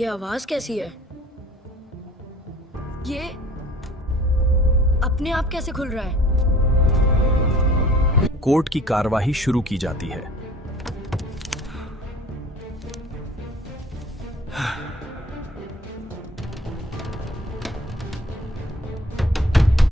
ये आवाज कैसी है? ये अपने आप कैसे खुल रहा है? कोर्ट की कार्यवाही शुरू की जाती है।